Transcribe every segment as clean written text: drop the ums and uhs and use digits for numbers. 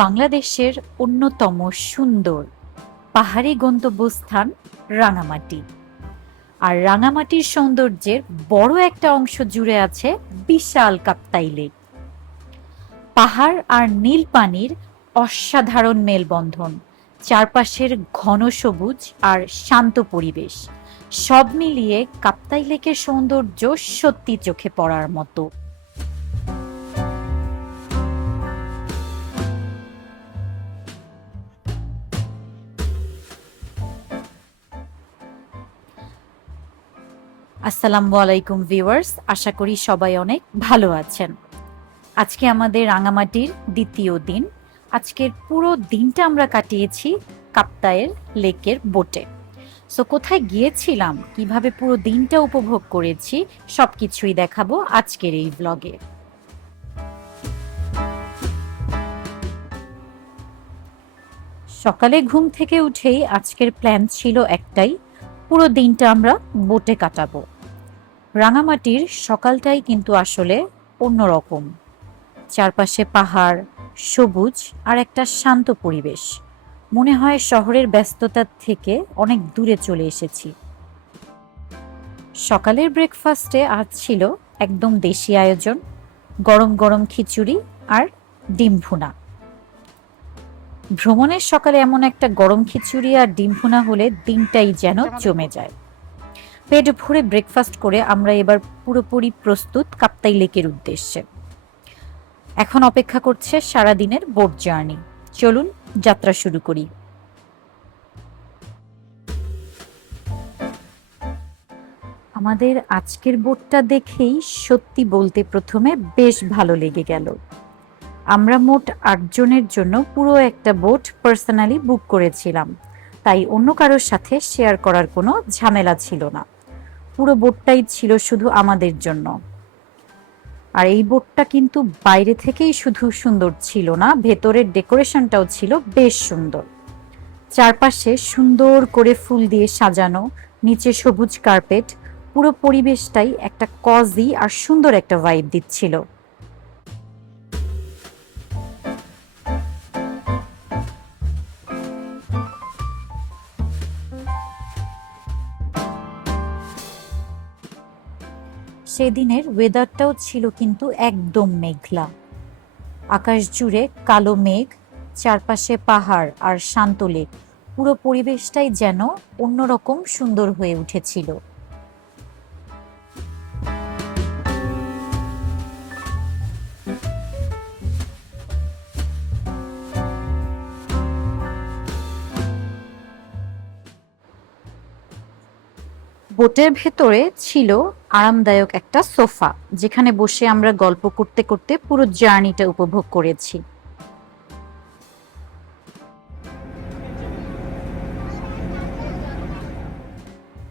বাংলাদেশের অন্যতম সুন্দর পাহাড়ি গন্তব্যস্থান রাঙামাটি। আর রাঙামাটির সৌন্দর্যের বড় একটা অংশ জুড়ে আছে বিশাল কাপ্তাই লেক। পাহাড় আর নীল পানির অসাধারণ মেলবন্ধন, চারপাশের ঘন সবুজ আর শান্ত পরিবেশ, সব মিলিয়ে কাপ্তাই লেকের সৌন্দর্য সত্যি চোখে পড়ার মতো। আসসালামু আলাইকুম ভিউয়ার্স, আশা করি সবাই অনেক ভালো আছেন। আজকে আমাদের রাঙামাটির দ্বিতীয় দিন। আজকের পুরো দিনটা আমরা কাটিয়েছি কাপ্তাইয়ের লেকের বোটে। সো কোথায় গিয়েছিলাম, কিভাবে পুরো দিনটা উপভোগ করেছি, সবকিছুই দেখাবো আজকের এই ব্লগে। সকালে ঘুম থেকে উঠেই আজকের প্ল্যান ছিল একটাই, পুরো দিনটা আমরা বোটে কাটাবো। রাঙামাটির সকালটাই কিন্তু আসলে অন্যরকম। চারপাশে পাহাড়, সবুজ আর একটা শান্ত পরিবেশ। মনে হয় শহরের ব্যস্ততার থেকে অনেক দূরে চলে এসেছি। সকালের ব্রেকফাস্টে আজ ছিল একদম দেশি আয়োজন, গরম গরম খিচুড়ি আর ডিম ভুনা। ভ্রমণের সকালে এমন একটা গরম খিচুড়ি আর ডিম ভুনা হলে দিনটাই যেন জমে যায়। পেট ভরে ব্রেকফাস্ট করে আমরা এবার পুরোপুরি প্রস্তুত কাপ্তাই লেকের উদ্দেশ্যে। এখন অপেক্ষা করছে সারাদিনের বোট জার্নি। চলুন যাত্রা শুরু করি। আমাদের আজকের বোটটা দেখেই সত্যি বলতে প্রথমে বেশ ভালো লেগে গেল। আমরা মোট ৮ জনের জন্য পুরো একটা বোট পার্সোনালি বুক করেছিলাম, তাই অন্য কারোর সাথে শেয়ার করার কোনো ঝামেলা ছিল না। পুরো বোটটাই ছিল শুধু আমাদের জন্য। আর এই বোটটা কিন্তু বাইরে থেকেই শুধু সুন্দর ছিল না, ভেতরের ডেকোরেশনটাও ছিল বেশ সুন্দর। চারপাশে সুন্দর করে ফুল দিয়ে সাজানো, নিচে সবুজ কার্পেট, পুরো পরিবেশটাই একটা কজি আর সুন্দর একটা ভাইব দিচ্ছিল। সেদিনের ওয়েদারটাও ছিল কিন্তু একদম মেঘলা। আকাশ জুড়ে কালো মেঘ, চারপাশে পাহাড় আর শান্ত লেক, পুরো পরিবেশটাই যেন অন্যরকম সুন্দর হয়ে উঠেছিল। বোটের ভেতরে ছিল আরামদায়ক একটা সোফা, যেখানে বসে আমরা গল্প করতে করতে পুরো জার্নিটা উপভোগ করেছি।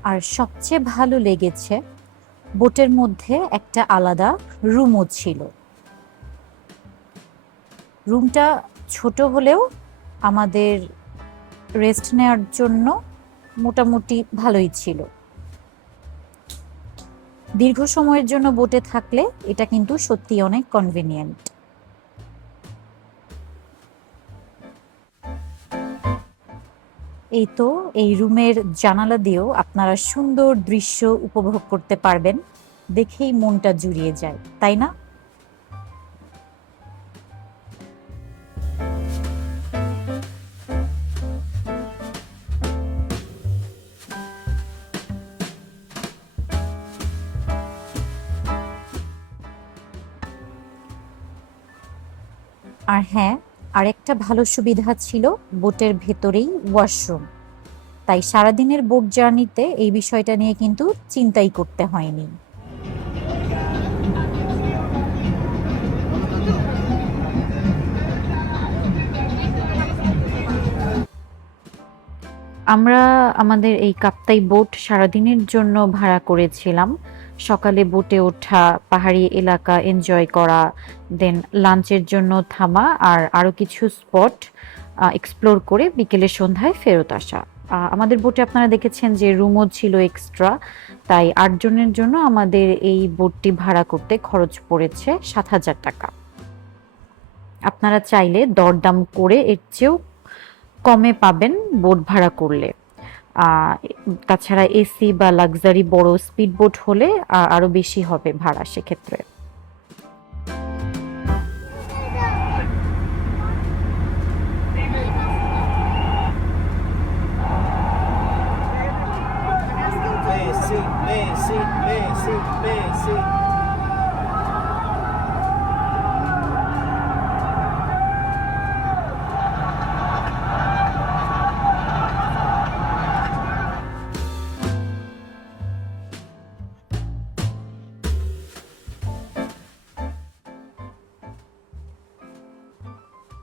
আর সবচেয়ে ভালো লেগেছে, বোটের মধ্যে একটা আলাদা রুমও ছিল। রুমটা ছোট হলেও আমাদের রেস্ট নেওয়ার জন্য মোটামুটি ভালোই ছিল। দীর্ঘ সময়ের জন্য বোটে থাকলে এটা কিন্তু সত্যি অনেক কনভিনিয়েন্ট। এই তো, এই রুমের জানালা দিয়েও আপনারা সুন্দর দৃশ্য উপভোগ করতে পারবেন। দেখেই মনটা জুড়িয়ে যায়, তাই না? আর হ্যাঁ, আরেকটা ভালো সুবিধা ছিল বোটের ভেতরেই ওয়াশরুম, তাই সারাদিনের বোট জার্নিতে এই বিষয়টা নিয়ে কিন্তু চিন্তাই করতে হয়নি। আমরা আমাদের এই কাপ্তাই বোট সারাদিনের জন্য ভাড়া করেছিলাম। সকালে বোটে ওঠা, পাহাড়ি এলাকা এনজয় করা, দেন লাঞ্চের জন্য থামা আর আরও কিছু স্পট এক্সপ্লোর করে বিকেলে সন্ধ্যায় ফেরত আসা। আমাদের বোটে আপনারা দেখেছেন যে রুমও ছিল এক্সট্রা, তাই ৮ জনের জন্য আমাদের এই বোটটি ভাড়া করতে খরচ পড়েছে ৭,০০০ টাকা। আপনারা চাইলে দরদাম করে এর চেয়েও কমে পাবেন বোট ভাড়া করলে। তাছাড়া এসি বা লাক্সারি বড় স্পিড বোট হলে আরো বেশি হবে ভাড়া সেক্ষেত্রে।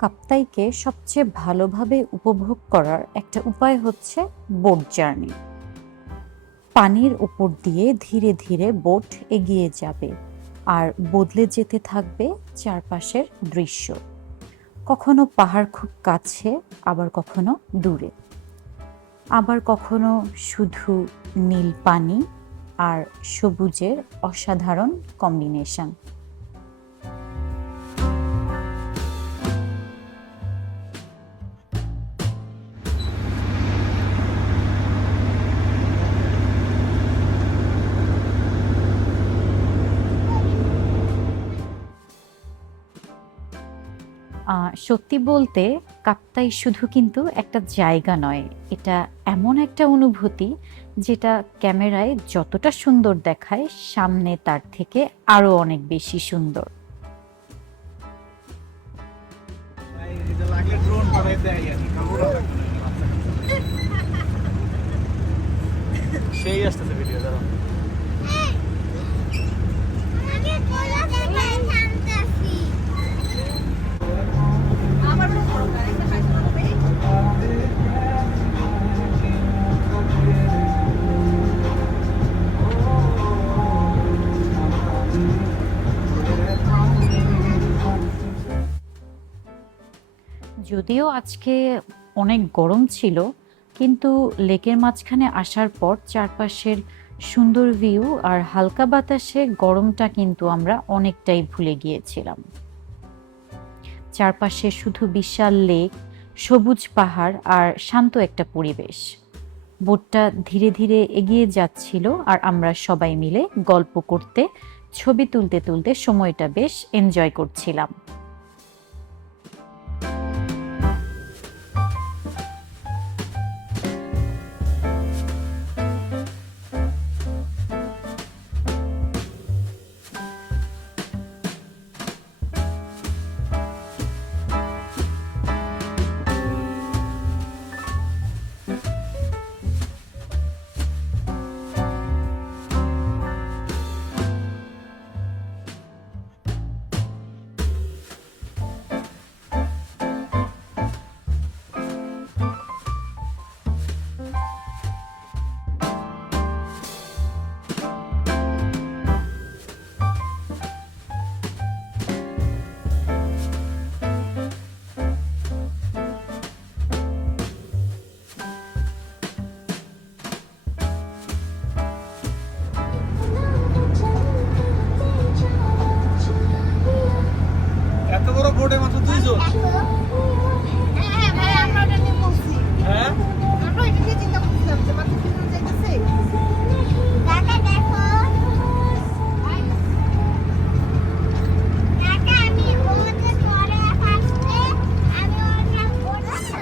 কাপ্তাইকে সবচেয়ে ভালোভাবে উপভোগ করার একটা উপায় হচ্ছে বোট জার্নি। পানির উপর দিয়ে ধীরে ধীরে বোট এগিয়ে যাবে আর বদলে যেতে থাকবে চারপাশের দৃশ্য। কখনো পাহাড় খুব কাছে, আবার কখনো দূরে, আবার কখনো শুধু নীল পানি আর সবুজের অসাধারণ কম্বিনেশন। সত্যি বলতে কাপ্তাই শুধু কিন্তু একটা জায়গা নয়, এটা এমন একটা অনুভূতি যেটা ক্যামেরায় যতটা সুন্দর দেখায় সামনে তার থেকে আরো অনেক বেশি সুন্দর। সেই আসতেছে ভিডিও দাঁড়াও। যদিও আজকে অনেক গরম ছিল, কিন্তু লেকের মাঝখানে আসার পর চারপাশের সুন্দর ভিউ আর হালকা বাতাসে গরমটা কিন্তু আমরা অনেকটাই ভুলে গিয়েছিলাম। চারপাশে শুধু বিশাল লেক, সবুজ পাহাড় আর শান্ত একটা পরিবেশ। বোটটা ধীরে ধীরে এগিয়ে যাচ্ছিল আর আমরা সবাই মিলে গল্প করতে, ছবি তুলতে তুলতে সময়টা বেশ এনজয় করছিলাম। এত বড় বোটে মাত্র 2 জন। হ্যাঁ ভাই, আমরা ওটা নিয়ে বলছি। হ্যাঁ আমরা এটা নিয়ে চিন্তা করছিলাম যে মাত্র 2 জন যাইতেছে। কাকা দেখো। কাকা আমি ওকে ধরে ফার্স্টে আমি ওটা বলছি।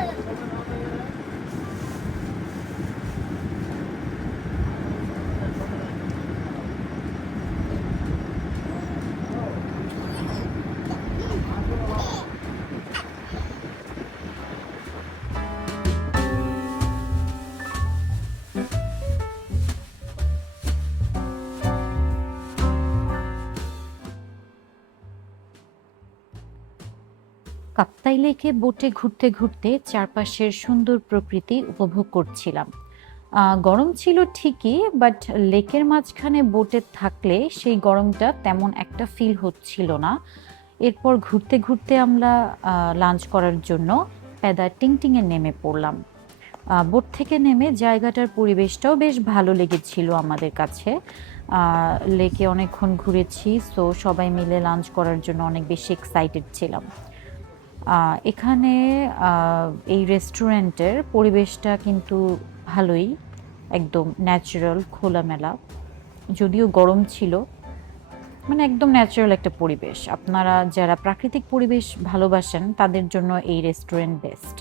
কাপ্তাই লেকে বোটে ঘুরতে ঘুরতে চারপাশের সুন্দর প্রকৃতি উপভোগ করছিলাম। গরম ছিল ঠিকই, বাট লেকের মাঝখানে বোটে থাকলে সেই গরমটা তেমন একটা ফিল হচ্ছিল না। এরপর ঘুরতে ঘুরতে আমরা লাঞ্চ করার জন্য পেদা টিংটিংয়ে নেমে পড়লাম। বোট থেকে নেমে জায়গাটার পরিবেশটাও বেশ ভালো লেগেছিল আমাদের কাছে। লেকে অনেকক্ষণ ঘুরেছি, সো সবাই মিলে লাঞ্চ করার জন্য অনেক বেশি এক্সাইটেড ছিলাম। এখানে এই রেস্টুরেন্টের পরিবেশটা কিন্তু ভালোই, একদম ন্যাচারাল, খোলামেলা। যদিও গরম ছিল, মানে একদম ন্যাচারাল একটা পরিবেশ। আপনারা যারা প্রাকৃতিক পরিবেশ ভালোবাসেন তাদের জন্য এই রেস্টুরেন্ট বেস্ট।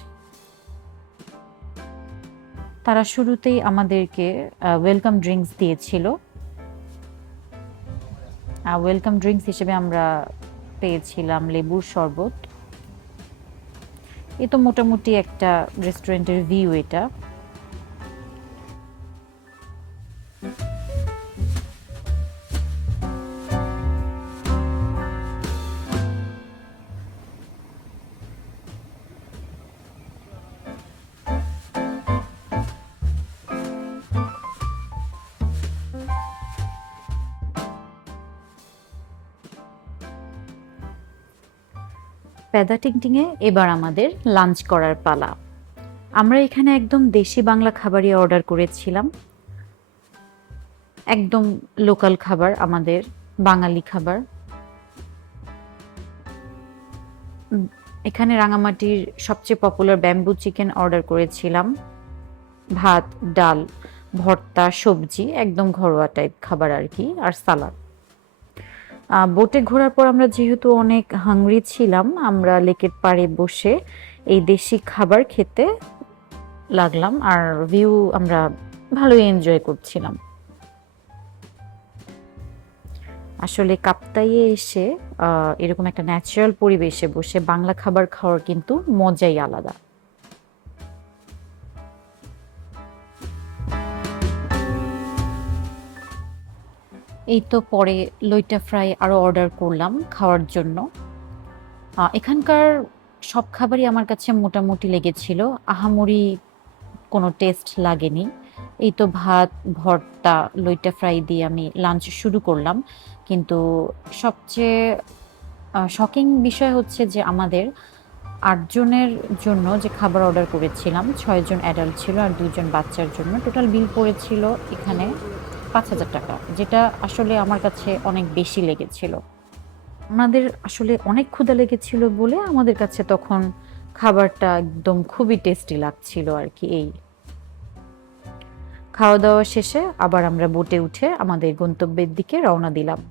তারা শুরুতেই আমাদেরকে ওয়েলকাম ড্রিঙ্কস দিয়েছিল। ওয়েলকাম ড্রিঙ্কস হিসেবে আমরা পেয়েছিলাম লেবুর শরবত। এ তো মোটামুটি একটা রেস্টুরেন্টের ভিউ এটা। পেদা টিংটিংয়ে এবার আমাদের লাঞ্চ করার পালা। আমরা এখানে একদম দেশি বাংলা খাবারই অর্ডার করেছিলাম, একদম লোকাল খাবার, আমাদের বাঙালি খাবার। এখানে রাঙামাটির সবচেয়ে পপুলার ব্যাম্বু চিকেন অর্ডার করেছিলাম, ভাত, ডাল, ভর্তা, সবজি, একদম ঘরোয়া টাইপ খাবার আর কি, আর সালাদ। বোটে ঘোরার পর আমরা যেহেতু অনেক হাংরি ছিলাম, আমরা লেকের পাড়ে বসে এই দেশি খাবার খেতে লাগলাম, আর ভিউ আমরা ভালোই এনজয় করছিলাম। আসলে কাপ্তাইয়ে এসে এরকম একটা ন্যাচারাল পরিবেশে বসে বাংলা খাবার খাওয়ার কিন্তু মজাই আলাদা। এই তো পরে লইটা ফ্রাই আরও অর্ডার করলাম খাওয়ার জন্য। এখানকার সব খাবারই আমার কাছে মোটামুটি লেগেছিল, আহামরি কোনো টেস্ট লাগেনি। এই তো ভাত, ভর্তা, লইটা ফ্রাই দিয়ে আমি লাঞ্চ শুরু করলাম। কিন্তু সবচেয়ে শকিং বিষয় হচ্ছে যে আমাদের ৮ জনের জন্য যে খাবার অর্ডার করেছিলাম, ৬ জন অ্যাডাল্ট ছিল আর ২ জন বাচ্চার জন্য, টোটাল বিল পড়েছিল এখানে ৫,০০০ টাকা, যেটা আসলে আমার কাছে অনেক বেশি লেগেছিল। আমাদের আসলে অনেক ক্ষুধা লেগেছিল বলে আমাদের কাছে তখন খাবারটা একদম খুবই টেস্টি লাগছিল আর কি। এই খাওয়া দাওয়া শেষে আবার আমরা বোটে উঠে আমাদের গন্তব্যের দিকে রওনা দিলাম।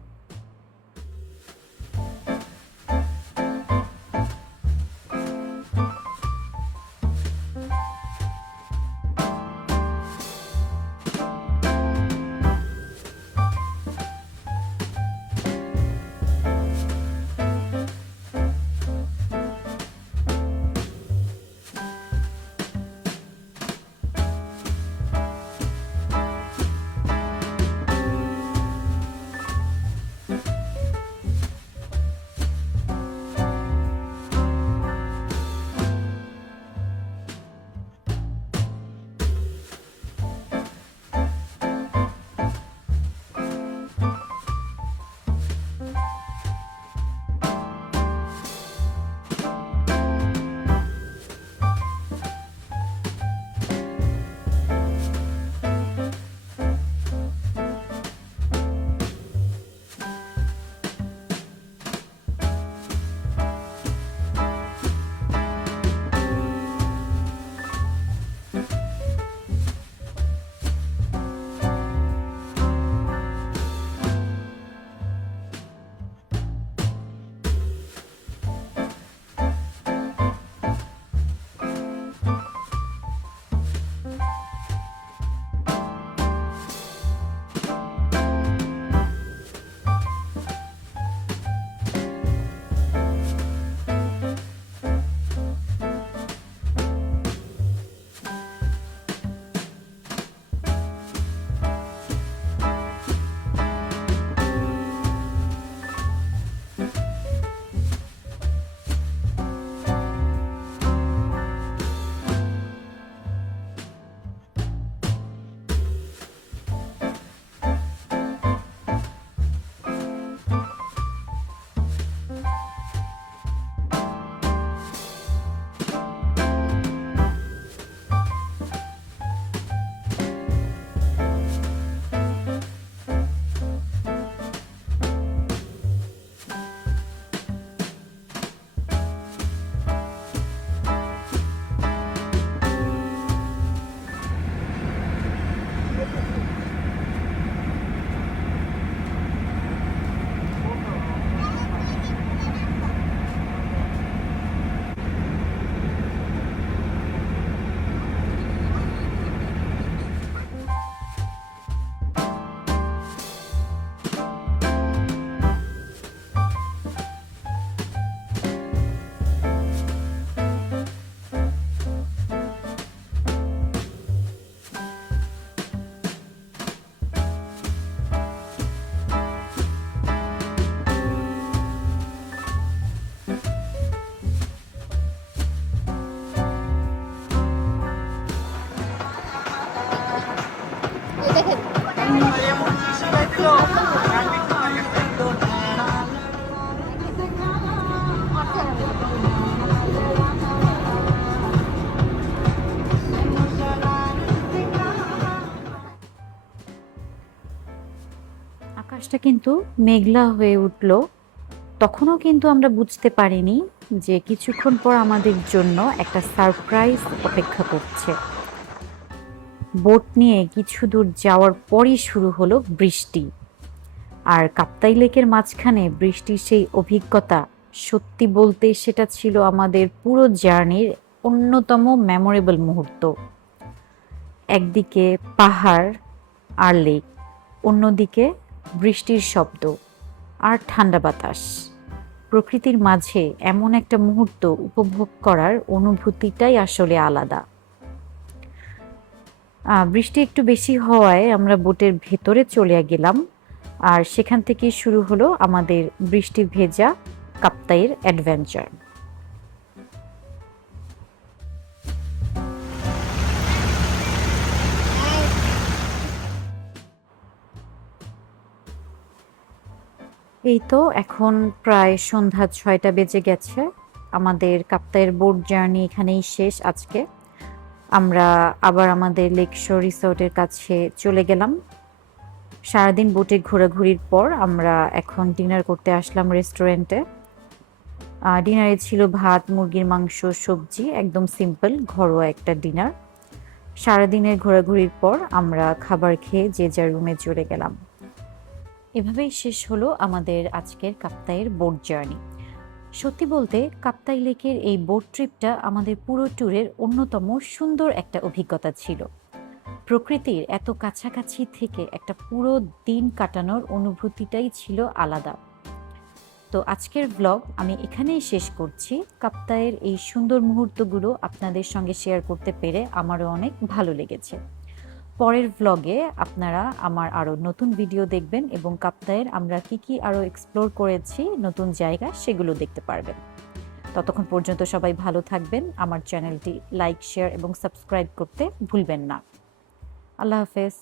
আকাশটা কিন্তু মেঘলা হয়ে উঠল। তখনও কিন্তু আমরা বুঝতে পারিনি যে কিছুক্ষণ পর আমাদের জন্য একটা সারপ্রাইজ অপেক্ষা করছে। বোট নিয়ে কিছু দূর যাওয়ার পরই শুরু হলো বৃষ্টি। আর কাপ্তাই লেকের মাঝখানে বৃষ্টির সেই অভিজ্ঞতা, সত্যি বলতে সেটা ছিল আমাদের পুরো জার্নির অন্যতম মেমোরেবল মুহূর্ত। একদিকে পাহাড় আর লেক, অন্যদিকে বৃষ্টির শব্দ আর ঠান্ডা বাতাস। প্রকৃতির মাঝে এমন একটা মুহূর্ত উপভোগ করার অনুভূতিটাই আসলে আলাদা। বৃষ্টি একটু বেশি হওয়ায় আমরা বোটের ভেতরে চলে গেলাম, আর সেখান থেকে শুরু হলো আমাদের বৃষ্টি ভেজা কাপ্তাইয়ের অ্যাডভেঞ্চার। এই তো এখন প্রায় সন্ধ্যা 6টা বেজে গেছে। আমাদের কাপ্তাইয়ের বোট জার্নি এখানেই শেষ আজকে। আমরা আবার আমাদের লেকশোর রিসোর্টের কাছে চলে গেলাম। সারাদিন বোটে ঘোরাঘুরির পর আমরা এখন ডিনার করতে আসলাম রেস্টুরেন্টে। ডিনারে ছিল ভাত, মুরগির মাংস, সবজি, একদম সিম্পল ঘরোয়া একটা ডিনার। সারাদিনের ঘোরাঘুরির পর আমরা খাবার খেয়ে যে যার রুমে চলে গেলাম। এভাবেই শেষ হলো আমাদের আজকের কাপ্তাইয়ের বোট জার্নি। সত্যি বলতে কাপ্তাই লেকের এই বোট ট্রিপটা আমাদের পুরো ট্যুরের অন্যতম সুন্দর একটা অভিজ্ঞতা ছিল। প্রকৃতির এত কাছাকাছি থেকে একটা পুরো দিন কাটানোর অনুভূতিটাই ছিল আলাদা। তো আজকের ব্লগ আমি এখানেই শেষ করছি। কাপ্তাইয়ের এই সুন্দর মুহূর্তগুলো আপনাদের সঙ্গে শেয়ার করতে পেরে আমারও অনেক ভালো লেগেছে। পরের ব্লগে আপনারা আমার আরও নতুন ভিডিও দেখবেন এবং কাপ্তাইয়ের আমরা কি আরও এক্সপ্লোর করেছি, নতুন জায়গা, সেগুলো দেখতে পারবেন। ততক্ষণ পর্যন্ত সবাই ভালো থাকবেন। আমার চ্যানেলটি লাইক, শেয়ার এবং সাবস্ক্রাইব করতে ভুলবেন না। আল্লাহ হাফেজ।